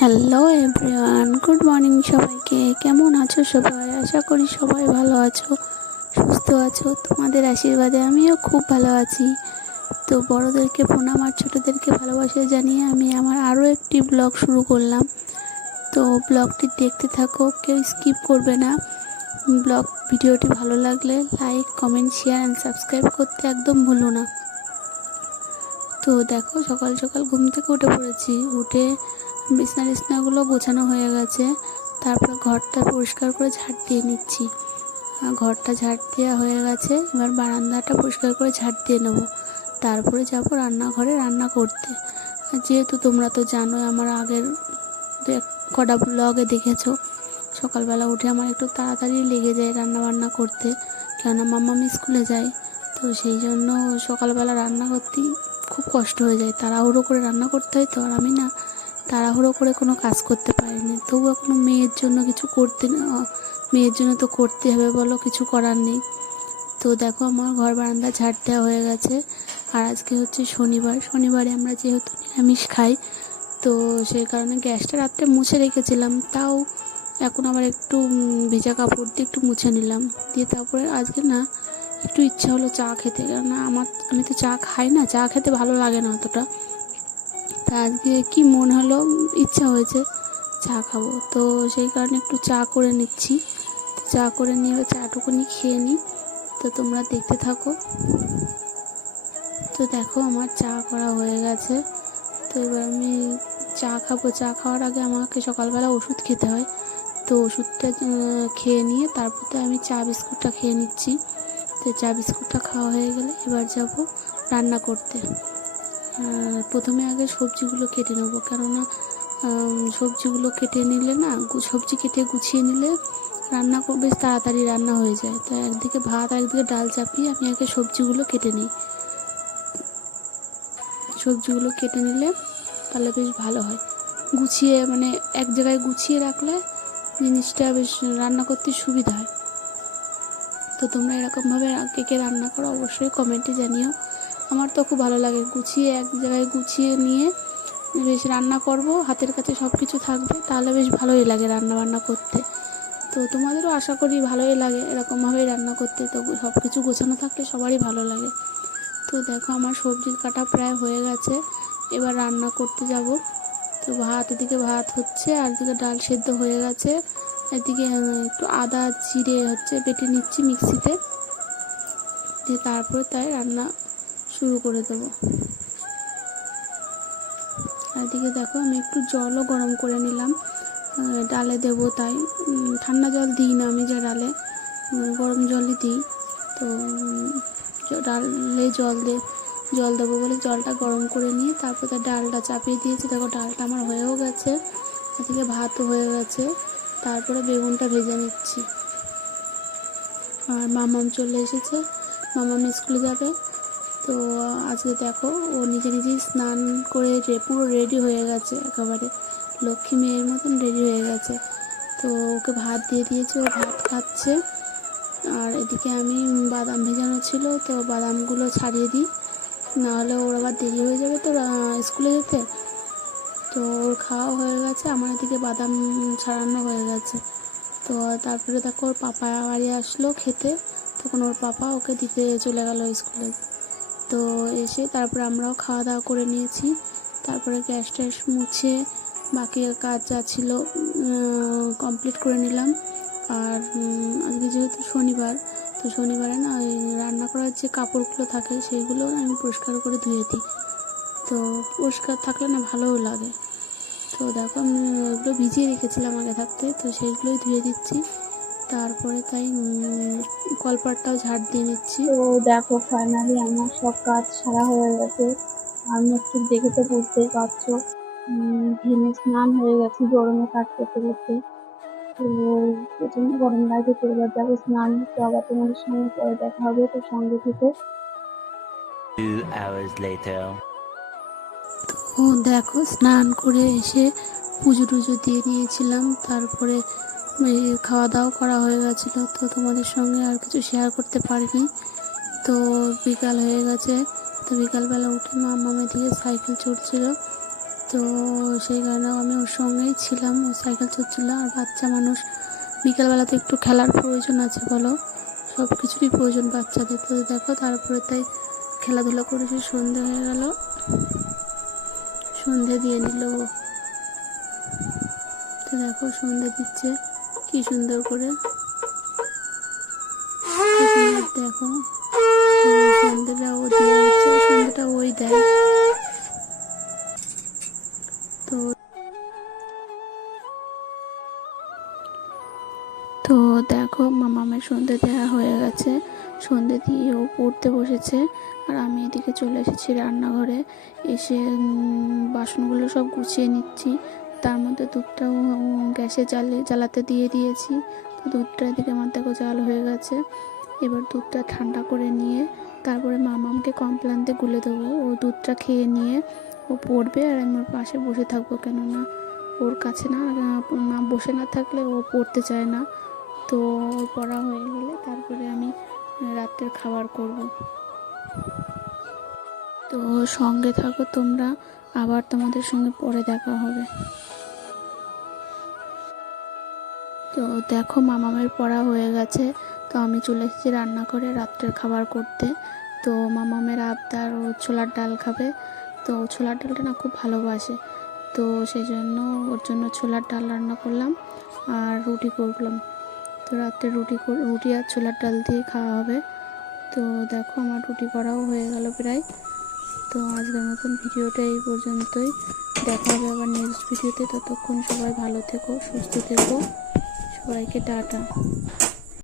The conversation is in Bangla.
হ্যালো এভরিওয়ান, গুড মর্নিং সবাইকে। কেমন আছো সবাই? আশা করি সবাই ভালো আছো, সুস্থ আছো। তোমাদের আশীর্বাদে আমিও খুব ভালো আছি। তো বড়োদেরকে প্রণাম আর ছোটোদেরকে ভালোবাসা জানিয়ে আমি আমার আরও একটি ব্লগ শুরু করলাম। তো ব্লগটি দেখতে থাকো, কেউ স্কিপ করবে না। ভিডিওটি ভালো লাগলে like, comment, share and subscribe করতে একদম ভুলো না। তো দেখো, সকাল সকাল ঘুম থেকে উঠে পড়েছি। উঠে বিছনাগুলো গোছানো হয়ে গেছে। তারপর ঘরটা পরিষ্কার করে ঝাড় দিয়ে নিচ্ছি। ঘরটা ঝাড় দেওয়া হয়ে গেছে, এবার বারান্দাটা পরিষ্কার করে ঝাড় দিয়ে নেবো। তারপরে যাব রান্নাঘরে রান্না করতে। যেহেতু তোমরা তো জানো, আমার আগের কটা ব্লগে দেখেছো, সকালবেলা উঠে আমার একটু তাড়াতাড়ি লেগে যায় রান্না বান্না করতে, কেননা মাম্মামি স্কুলে যায়। তো সেই জন্য সকালবেলা রান্না করতেই খুব কষ্ট হয়ে যায়, তাড়াহুড়ো করে রান্না করতে হয়। তো আর আমি না তাড়াহুড়ো করে কোনো কাজ করতে পারিনি। তবু এখনও মেয়ের জন্য কিছু মেয়ের জন্য তো করতে হবে, বলো, কিছু করার নেই। তো দেখো, আমার ঘর বারান্দা ঝাড় দেওয়া হয়ে গেছে। আর আজকে হচ্ছে শনিবারে আমরা যেহেতু নিরামিষ খাই, তো সেই কারণে গ্যাসটা রাত্রে মুছে রেখেছিলাম। তাও এখন আবার একটু ভেজা কাপড় দিয়ে একটু মুছে নিলাম। দিয়ে তারপরে আজকে না একটু ইচ্ছা হলো চা খেতে, কেননা আমি তো চা খাই না, চা খেতে ভালো লাগে না অতটা। তা আজকে কি মন হলো, ইচ্ছা হয়েছে চা খাবো, তো সেই কারণে একটু চা করে নিচ্ছি। চা করে নিয়ে চাটুকুনি খেয়ে নিই। তো তোমরা দেখতে থাকো। তো দেখো, আমার চা করা হয়ে গেছে। তো এবার আমি চা খাবো। চা খাওয়ার আগে আমাকে সকালবেলা ওষুধ খেতে হয়। তো ওষুধটা খেয়ে নিয়ে তারপর তো আমি চা বিস্কুটটা খেয়ে নিচ্ছি। তো চা বিস্কুটটা খাওয়া হয়ে গেলে এবার যাব রান্না করতে। প্রথমে আগে সবজিগুলো কেটে নেবো, কেননা সবজিগুলো কেটে নিলে না, সবজি কেটে গুছিয়ে নিলে বেশ তাড়াতাড়ি রান্না হয়ে যায়। তো একদিকে ভাত আর একদিকে ডাল চাপিয়ে আমি আগে সবজিগুলো কেটে নিই। সবজিগুলো কেটে নিলে তাহলে বেশ ভালো হয়। গুছিয়ে মানে এক জায়গায় গুছিয়ে রাখলে জিনিসটা বেশ রান্না করতে সুবিধা হয়। তো তোমরা এরকমভাবে কে কে রান্না করো অবশ্যই কমেন্টে জানিও। আমার তো খুব ভালো লাগে গুছিয়ে এক জায়গায় গুছিয়ে নিয়ে বেশ রান্না করব, হাতের কাছে সব কিছু থাকবে, তাহলে বেশ ভালোই লাগে রান্না বান্না করতে। তো তোমাদেরও আশা করি ভালোই লাগে এরকমভাবেই রান্না করতে। তো সব কিছু গোছানো থাকলে সবারই ভালো লাগে। তো দেখো, আমার সবজি কাটা প্রায় হয়ে গেছে, এবার রান্না করতে যাব। তো এদিকে ভাত হচ্ছে, আর এদিকে ডাল সেদ্ধ হয়ে গেছে। এদিকে একটু আদা জিরে বেটে নিচ্ছি মিক্সিতে, দিয়ে তারপরে তাই রান্না শুরু করে দেবো। আর এদিকে দেখো, আমি একটু জলও গরম করে নিলাম, ডালে দেবো তাই। ঠান্ডা জল দিই না আমি, ডালে গরম জলই দিই। তো ডালে জল দেবো বলে জলটা গরম করে নিয়ে তারপর তার ডালটা চাপিয়ে দিয়েছি। দেখো, ডালটা আমার হয়েও গেছে, এদিকে ভাতও হয়ে গেছে। তারপরে বেগুনটা ভেজে নিচ্ছি। আর মামাম চলে এসেছে, মামাম স্কুলে যাবে। তো আজকে দেখো, ও নিজেই স্নান করে পুরো রেডি হয়ে গেছে, একেবারে লক্ষ্মী মেয়ের মতন রেডি হয়ে গেছে। তো ওকে ভাত দিয়ে দিয়েছে, ও ভাত খাচ্ছে। আর এদিকে আমি বাদাম ভেজানো ছিল, তো বাদামগুলো ছাড়িয়ে দিই, নাহলে ওর আবার দেরি হয়ে যাবে তো স্কুলে যেতে। তো ওর খাওয়া হয়ে গেছে, আমার এদিকে বাদাম ছাড়ানো হয়ে গেছে। তো তারপরে দেখো, ওর পাপা বাড়ি আসলো খেতে, তখন ওর পাপা ওকে দিতে চলে গেল স্কুলে। তো এসে তারপরে আমরাও খাওয়া দাওয়া করে নিয়েছি। তারপরে গ্যাস ট্যাস মুছে বাকি কাজ যা ছিল কমপ্লিট করে নিলাম। আর আজকে যেহেতু শনিবার, তো শনিবারে না ওই রান্না করার যে কাপড়গুলো থাকে সেইগুলো আমি পরিষ্কার করে ধুয়ে দিই। তো পরিষ্কার থাকলে না ভালোও লাগে। তো দেখো, আমি ওগুলো ভিজিয়ে রেখেছিলাম আগে থাকতে, তো সেইগুলোই ধুয়ে দিচ্ছি। তারপরে তাই কলপাটটাও ঝাড় দিয়ে নিচ্ছি। তো দেখো, ফাইনালি আমার সব কাজ সারা হয়ে গেছে। আর মুখ দেখে তো বুঝতেই পারছো, ঘেমে স্নান হয়ে গেছে গরমে কাজ করতে করতে। তো প্রচন্ড গরম লাগে। তো এবার যাবো স্নান, তো আবার তোমাদের সঙ্গে পরে দেখা হবে, তো সঙ্গে থেকে। 2 hours later. ও দেখো, স্নান করে এসে পুজো টুজো দিয়ে নিয়েছিলাম। তারপরে খাওয়া দাওয়া করা হয়ে গেছিলো, তো তোমাদের সঙ্গে আর কিছু শেয়ার করতে পারিনি। তো বিকাল হয়ে গেছে, তো বিকালবেলা উঠে মামের দিকে সাইকেল চড়ছিল। তো সেই কারণেও আমি ওর সঙ্গেই ছিলাম। ও সাইকেল চড়ছিল, আর বাচ্চা মানুষ বিকেলবেলা তো একটু খেলার প্রয়োজন আছে বলো, সব কিছুরই প্রয়োজন বাচ্চাদের। তো দেখো তারপরে তাই খেলাধুলা করে সে সন্ধে হয়ে গেল, সন্ধে দিয়ে নিল ও। তো দেখো সন্ধে দিচ্ছে কি সুন্দর করে, দেখো তো সন্ধেটা ও দিয়ে দিচ্ছে, সন্ধেটা ওই দেয়। তো তো দেখো মামামের সন্ধে দেওয়া হয়ে গেছে, সন্ধে দিয়ে ও পড়তে বসেছে, আর আমি এদিকে চলে এসেছি রান্নাঘরে। এসে বাসনগুলো সব গুছিয়ে নিচ্ছি। তার মধ্যে দুধটাও গ্যাসে জ্বালাতে দিয়ে দিয়েছি। তো দুধটা এদিকে আমার দেখো জাল হয়ে গেছে। এবার দুধটা ঠান্ডা করে নিয়ে তারপরে মামামকে কমপ্লেন দিয়ে গুলে দেবো। ও দুধটা খেয়ে নিয়ে ও পড়বে, আর আমি ওর পাশে বসে থাকবো, কেননা ওর কাছে না বসে না থাকলে ও পড়তে চায় না। তো ওর পড়া হয়ে গেলে তারপরে আমি রাত্রের খাবার করব। তো সঙ্গে থাকো তোমরা, আবার তোমাদের সঙ্গে পরে দেখা হবে। তো দেখো মামামের পড়া হয়ে গেছে, তো আমি চলে এসেছি রান্না করে রাত্রের খাবার করতে। তো মামামের আবদার ও ছোলার ডাল খাবে, তো ছোলার ডালটা না খুব ভালোবাসে। তো সেই জন্য ওর জন্য ছোলার ডাল রান্না করলাম আর রুটি করলাম। তো রাত্রে রুটি আর ছোলার ডাল দিয়ে খাওয়া হবে। তো দেখো আমার রুটি করাও হয়ে গেল প্রায়। তো আজকের মতন ভিডিওটা এই পর্যন্তই, দেখা হবে আবার নেক্সট ভিডিওতে। ততক্ষণ সবাই ভালো থেকো, সুস্থ থেকো, সবাইকে টাটা।